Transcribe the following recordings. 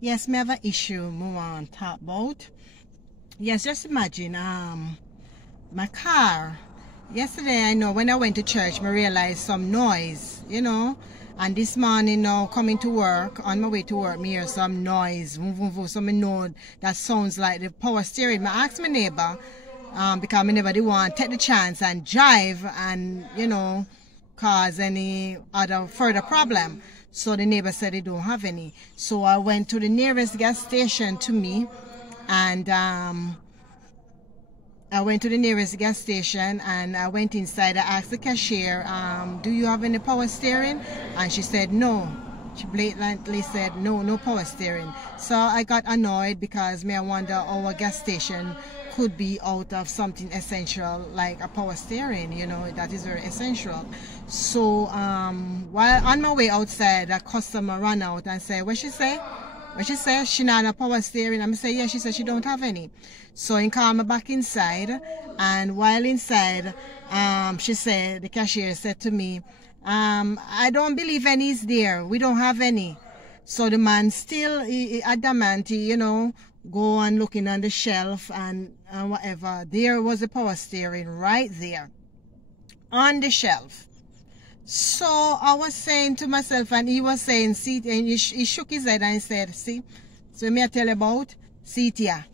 Yes, me have an issue I want to talk about. Yes, just imagine my car. Yesterday, I know when I went to church, I realized some noise, And this morning now, coming to work, on my way to work, me hear some noise. Vroom, vroom, vroom. So I know that sounds like the power steering. I asked my neighbor, because I never did want to take the chance and drive and, cause any other further problem. So the neighbor said they don't have any. So I went to the nearest gas station to me, and I went to the nearest gas station and I went inside. I asked the cashier, do you have any power steering? And she said no. She blatantly said no power steering. So I got annoyed because I wonder our gas station could be out of something essential like a power steering, that is very essential. So while on my way outside, a customer ran out and said, what she say? When she said she not a power steering, I say, yeah, she said she don't have any. So he called me back inside, and while inside, she said, the cashier said to me, I don't believe any is there. We don't have any. So the man still adamant, go and looking on the shelf and whatever. There was a power steering right there on the shelf. So I was saying to myself, and he was saying, see, and he shook his head and said, see, so me I tell you about, see it here.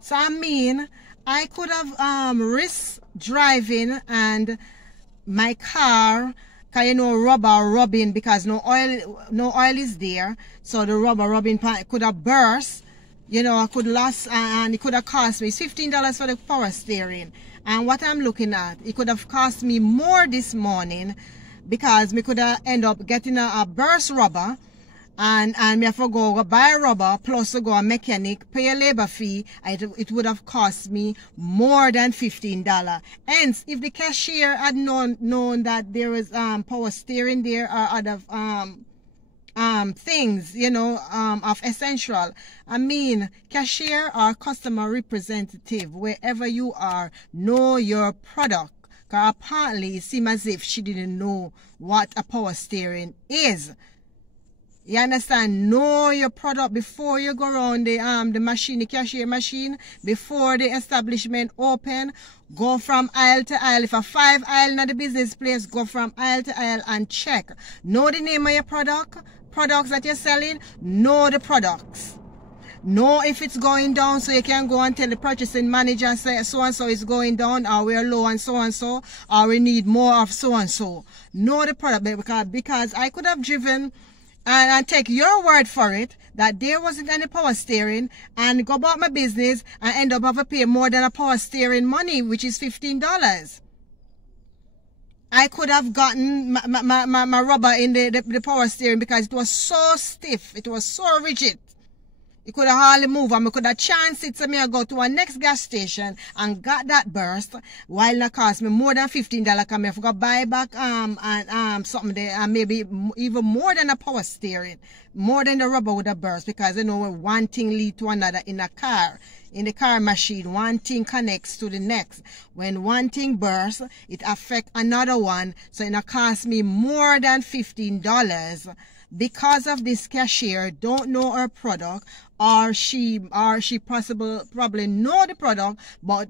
So I mean, I could have risked driving and my car, cause rubber rubbing, because no oil is there, so the rubber rubbing part could have burst. I could lost, and it could have cost me $15 for the power steering. And what I'm looking at, it could have cost me more this morning, because me could have end up getting a burst rubber, and me have to go buy a rubber, plus to go a mechanic, pay a labor fee. It would have cost me more than $15. Hence, if the cashier had known that there was power steering there or other things, of essential. I mean, cashier or customer representative, wherever you are, know your product. Because apparently it seems as if she didn't know what a power steering is. You understand? Know your product before you go around the machine, the cashier machine, before the establishment open. Go from aisle to aisle. If a 5 aisle in the business place, go from aisle to aisle and check. Know the name of your products that you're selling. Know the products. Know if it's going down, so you can go and tell the purchasing manager and say so and so is going down, or we're low on so and so, or we need more of so and so. Know the product, because I could have driven and take your word for it that there wasn't any power steering and go about my business and end up having to pay more than a power steering money, which is $15. I could have gotten my rubber in the power steering because it was so stiff, it was so rigid. It could have hardly moved, and I could have chanced it, so I go to a next gas station and got that burst, while it cost me more than $15, because I forgot buy back something there, and maybe even more than a power steering, more than the rubber would have burst, because one thing lead to another in a car. In the car machine, one thing connects to the next. When one thing bursts, it affects another one, so it cost me more than $15. Because of this cashier don't know her product, or she probably know the product, but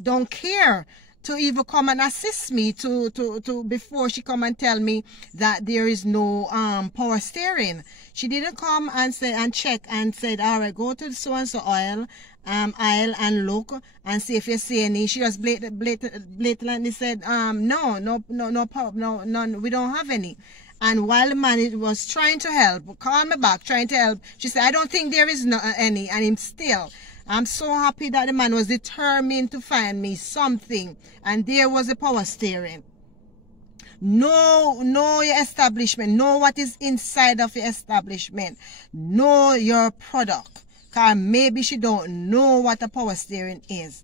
don't care to even come and assist me to before she come and tell me that there is no power steering. She didn't come and say and check and said, all right, go to the so and so aisle and look and see if you see any. She just blatantly said, no power, none, we don't have any. And while the man was trying to help, call me back, trying to help, she said, I don't think there is any. And him still. I'm so happy that the man was determined to find me something. And there was a power steering. Know your establishment. Know what is inside of your establishment. Know your product. Because maybe she don't know what a power steering is.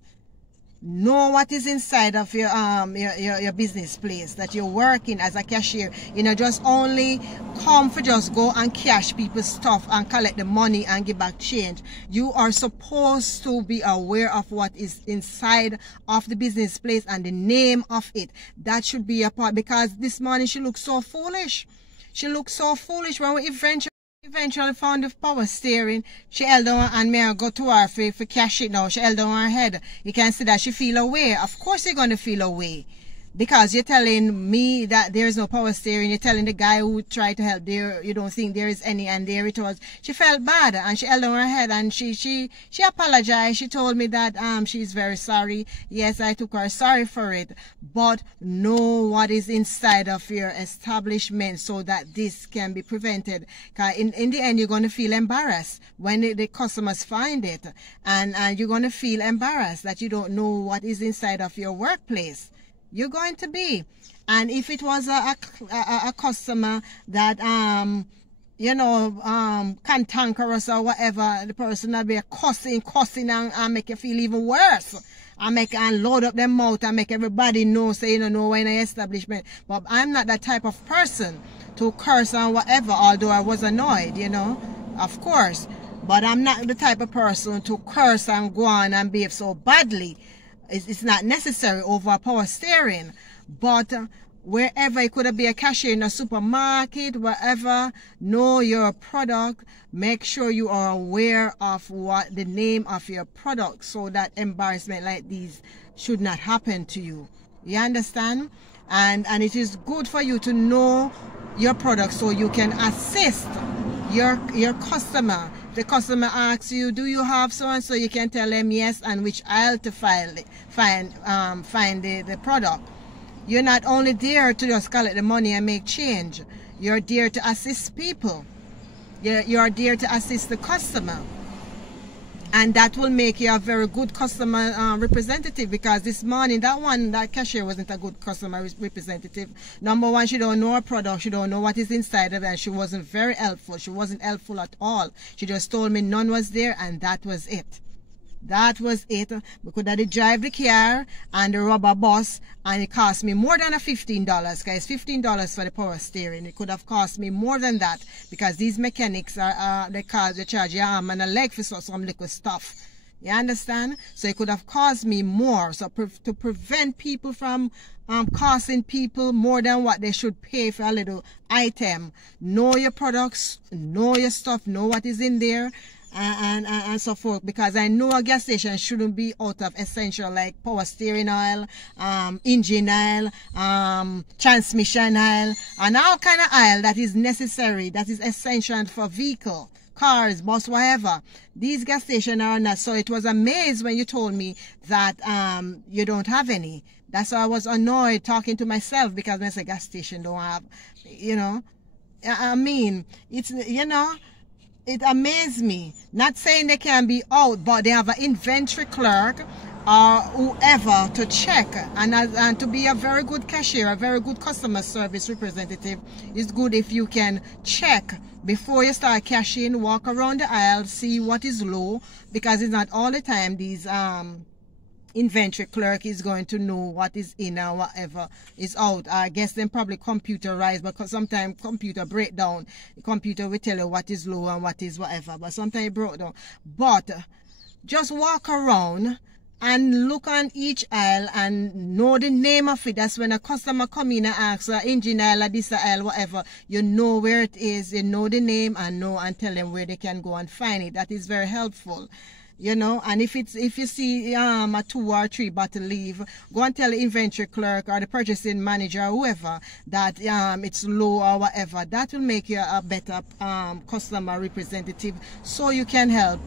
Know what is inside of your business place that you're working as a cashier. Just only come for just go and cash people's stuff and collect the money and give back change. You are supposed to be aware of what is inside of the business place and the name of it. That should be a part, because this morning she looked so foolish. She looked so foolish when we eventually Eventually found the power steering. She held on and me I go to her for cash it now. She held on her head. You can see that she feel away. Of course you're gonna feel away. Because you're telling me that there is no power steering. You're telling the guy who tried to help there, you don't think there is any, and there it was. She felt bad and she held on her head and she apologized. She told me that she's very sorry. Yes, I took her sorry for it. But know what is inside of your establishment so that this can be prevented. Because in the end, you're going to feel embarrassed when the customers find it. And you're going to feel embarrassed that you don't know what is inside of your workplace. You're going to be. And if it was a customer that cantankerous or whatever, the person will be cussing and make you feel even worse. And load up their mouth and make everybody know, say, no in an establishment. But I'm not that type of person to curse and whatever, although I was annoyed, of course. But I'm not the type of person to curse and go on and behave so badly. It's not necessary over power steering, but wherever it could be a cashier in a supermarket, wherever, know your product. Make sure you are aware of what the name of your product, so that embarrassment like these should not happen to you. You understand? And it is good for you to know your product so you can assist your customer. The customer asks you, do you have so and so? You can tell them yes, and which aisle to find the product. You're not only there to just collect the money and make change. You're there to assist people. You're there to assist the customer. And that will make you a very good customer representative, because this morning that cashier wasn't a good customer representative. Number one, she don't know her product, she don't know what is inside of it, and she wasn't very helpful. She wasn't helpful at all. She just told me none was there, and that was it. That was it. Because I did drive the car and the rubber bus, and it cost me more than $15, because it's $15 for the power steering. It could have cost me more than that, because these mechanics they charge your arm and a leg for some little stuff. You understand? So it could have cost me more. So to prevent people from costing people more than what they should pay for a little item, know your products, know your stuff, know what is in there, and so forth. Because I know a gas station shouldn't be out of essential like power steering oil, engine oil, transmission oil, and all kind of oil that is necessary, that is essential for vehicle, cars, bus, whatever. These gas stations are not. So it was amazed when you told me that you don't have any. That's why I was annoyed talking to myself, because when I say gas station don't have, I mean, it's, it amazed me. Not saying they can be out, but they have an inventory clerk or whoever to check, and to be a very good cashier, a very good customer service representative. It's good if you can check before you start cashing, walk around the aisle, see what is low, because it's not all the time these inventory clerk is going to know what is in and whatever is out. I guess them probably computerized, because sometimes computer break down. The computer will tell you what is low and what is whatever, but sometimes it broke down. But just walk around and look on each aisle and know the name of it. That's when a customer come in and asks engine aisle or this aisle, whatever, you know where it is, you know the name, and tell them where they can go and find it. That is very helpful. And if you see a 2 or 3 bottle leave, go and tell the inventory clerk or the purchasing manager or whoever that it's low or whatever. That will make you a better customer representative, so you can help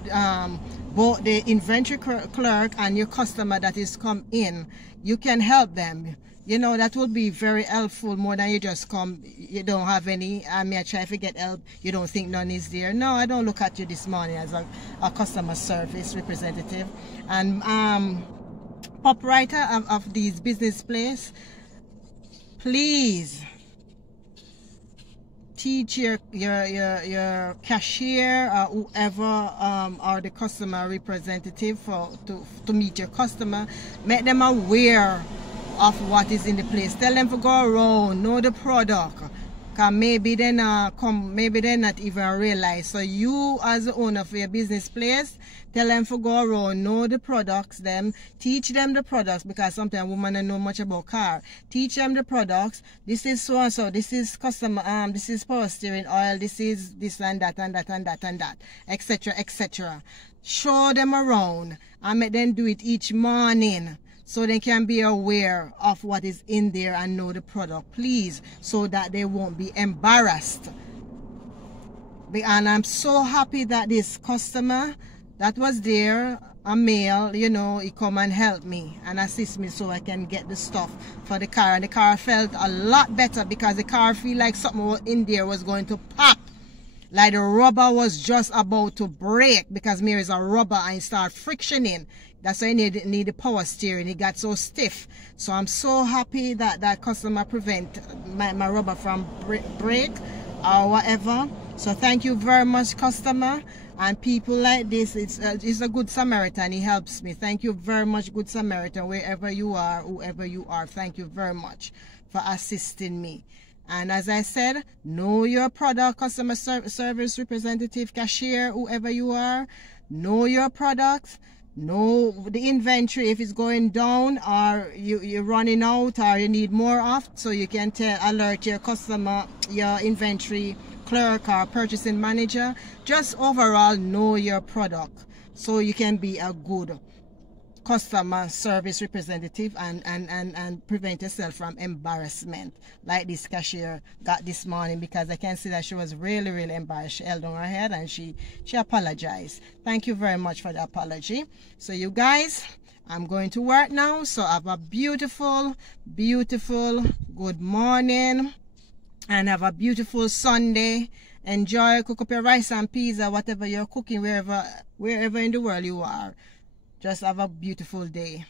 both the inventory clerk and your customer that is come in. You can help them. That will be very helpful, more than you just come, you don't have any, I may try to get help, you don't think none is there. No, I don't look at you this morning as a customer service representative. And proprietor of these business place, please teach your cashier or whoever or the customer representative to meet your customer. Make them aware of what is in the place. Tell them to go around, know the product, Cause maybe they not come, maybe they not even realize. So you as the owner for your business place, tell them to go around, know the products, them, teach them the products, because sometimes women don't know much about car. Teach them the products. This is so and so, this is customer this is power steering oil, this is this and that and that and that and that, etc. etc. Show them around and make them do it each morning, so they can be aware of what is in there and know the product, please, so that they won't be embarrassed. And I'm so happy that this customer that was there, a male, you know, he come and help me and assist me so I can get the stuff for the car. And the car felt a lot better, because the car feel like something in there was going to pop. Like the rubber was just about to break, because there is a rubber and it start frictioning. That's why I need the power steering. It got so stiff. So I'm so happy that that customer prevent my rubber from break or whatever. So thank you very much, customer. And people like this, it's a good Samaritan. He helps me. Thank you very much, good Samaritan, wherever you are, whoever you are. Thank you very much for assisting me. And as I said, know your product, customer service representative, cashier, whoever you are. Know your products. Know the inventory, if it's going down or you're running out or you need more of, so you can alert your customer, your inventory clerk or purchasing manager. Just overall know your product so you can be a good customer service representative and prevent yourself from embarrassment like this cashier got this morning, because I can see that she was really embarrassed. She held on her head and she apologized. Thank you very much for the apology. So you guys, I'm going to work now, so have a beautiful good morning and have a beautiful Sunday. Enjoy, cook up your rice and peas or whatever you're cooking, wherever in the world you are. Just have a beautiful day.